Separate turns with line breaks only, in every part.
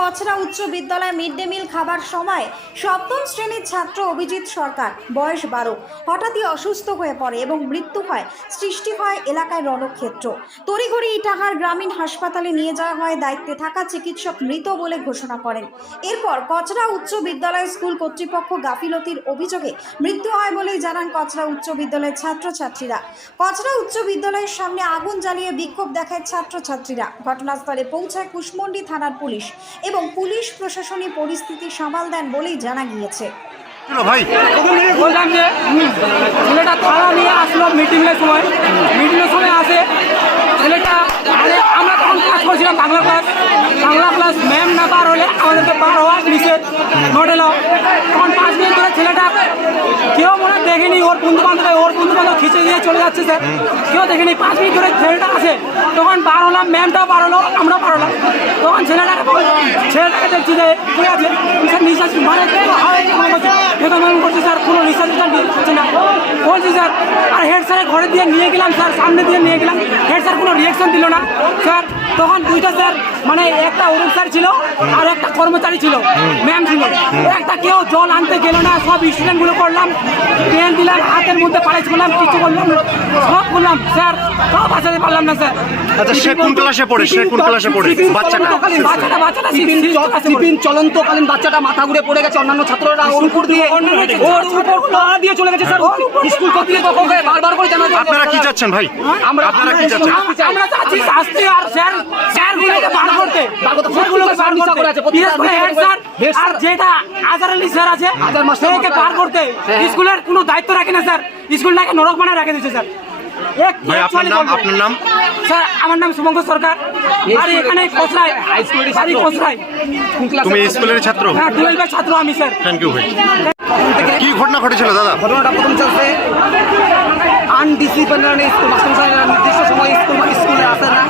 কচরা উচ্চ বিদ্যালয় mid day meal খাবার সময় সপ্তম শ্রেণির ছাত্র অভিজিৎ সরকার, বয়স বারো, হঠাৎই অসুস্থ হয়ে পড়ে এবং মৃত্যু হয়, সৃষ্টি হয় এলাকায় রণক্ষেত্র। তড়িঘড়ি ইটাহার গ্রামীণ হাসপাতালে নিয়ে যাওয়া হয়, দায়িত্বে থাকা চিকিৎসক মৃত বলে ঘোষণা করেন। এরপর কচরা উচ্চ বিদ্যালয় স্কুল কর্তৃপক্ষ গাফিলতির অভিযোগে মৃত্যু হয় বলেই জানান কচরা উচ্চ বিদ্যালয়ের ছাত্রছাত্রীরা। কচরা উচ্চ বিদ্যালয়ের সামনে আগুন জ্বালিয়ে বিক্ষোভ দেখায় ছাত্রছাত্রীরা। ঘটনাস্থলে পৌঁছায় কুশমন্ডি থানার পুলিশ এবং পুলিশ প্রশাসনী পরিস্থিতি সামাল দেন বলেই জানা গিয়েছে।
ভাই।
বললাম যে ছেলেটা নিয়ে আসলো মিটিংয়ের সময়। মিটিংয়ের সময় আসে ছেলেটা মানে আমরা তখন ক্লাস করছিলাম Bangla class Bangla class ma'am না পার হলে আমাদেরকে বার হওয়া নিষেধ। নোট এলো তখন পাঁচ মিনিট কেউ মনে দেখেনি ওর বন্ধু বান্ধব ওর বন্ধু বান্ধব খিচে দিয়ে চলে যাচ্ছে স্যার কেউ দেখেনি পাঁচ মিনিট ধরে ছেলেটা আছে। তখন বার হলাম ম্যামটাও বার হলো আমরাও বার হলাম। তখন ছেলেটাকে ছেলেটাকে দেখছি যে পড়ে আছে। স্যার নিঃশ্বাস মানে এখন মনে স্যার কোনো নিঃশ্বাস বলছি, স্যার, আর হেড স্যারের ঘরে দিয়ে নিয়ে গেলাম, স্যার, সামনে দিয়ে নিয়ে গেলাম হেড স্যার কোনো রিয়েকশন দিল না স্যার, তখন দুইটা স্যার মানে একটা অরুণ স্যার ছিল আর একটা কর্মচারী ছিল ম্যাম ছিল একটা কেউ জল আনতে গেল না, সব স্টুডেন্টগুলো করলাম, পেন দিলাম, হাতের মধ্যে পালিশ করলাম, কিছু করলাম না। সব করলাম স্যার বাঁচাতে পারলাম না স্যার।
আচ্ছা, সে কোন ক্লাসে পড়ে? সে কোন ক্লাসে পড়ে? বাচ্চাটা?
বাচ্চাটা বাচ্চাটা
টিফিন চলন্তকালীন বাচ্চাটা মাথা ঘুরে পড়ে গেছে অন্যান্য ছাত্ররা ওর উপর দিয়ে ওর উপর পাহাড় দিয়ে চলে গেছে স্যার। স্কুল কর্তৃপক্ষ ওকে বারবার করে জানানো
আপনারা কি চাচ্ছেন ভাই?
আমরা
আপনারা কি চাচ্ছেন?
আমরা- আমরা চাচ্ছি শাস্তি আর স্যার স্যারগুলোকে বার করতে। বার
করে আছে,
করতে। বিশেষ স্যার। আর যেটা আজার আলী স্যার আছে
আজার মাস্টার
সেকে বার করতে।
হ্যাঁ।
স্কুলের কোনো দায়িত্ব রাখে না স্যার। স্কুলটাকে নরক বানায় রেখে দিচ্ছে স্যার।
ভাই আপনার নাম আপনার নাম?
স্যার আমার নাম শুভঙ্কর সরকার। আর এখানে
স্কুলেরই
বাড়ি
ক্লাসে
তুমি স্কুলের ছাত্র?
হ্যাঁ টুয়েলভের ছাত্র আমি স্যার।
থ্যাংক ইউ ভাই। কি ঘটনা ঘটেছিল দাদা?
ঘটনাটা প্রথম চলছে। আনডিসিপ্লিনারি স্কুল নির্দিষ্ট সময় স্কুল স্কুলে আসে না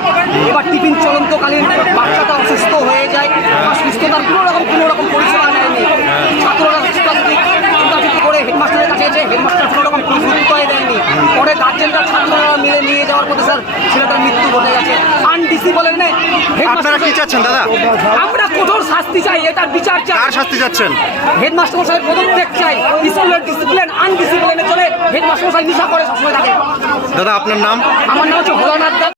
এবার টিফিন চলন্তকালীন বাচ্চাটা অসুস্থ হয়ে যায় আর সুস্থতার কোনো রকম কোনো রকম পরিষেবা নেয়নি ছাত্ররা ছোটাছুটি ছোটাছুটি করে হেডমাস্টারের কাছে এসে হেডমাস্টার কোনো রকম প্রতিউত্তর দেয়নি পরে গার্জেনরা ছাত্ররা মিলে পথে স্যার ছেলেটার মৃত্যু ঘটে গেছে। আনডিসিপ্লিনে
আপনারা কি চাচ্ছেন দাদা?
আমরা কঠোর শাস্তি চাই এটার বিচার চাই।
আর শাস্তি চাচ্ছেন?
হেডমাস্টার মশাই পদত্যাগ চাই। স্কুলের ডিসিপ্লিন আনডিসিপ্লিনে চলে হেডমাস্টার মশাই নিশা করে সবসময় থাকে।
দাদা আপনার নাম?
আমার নাম হচ্ছে ভোলানাথ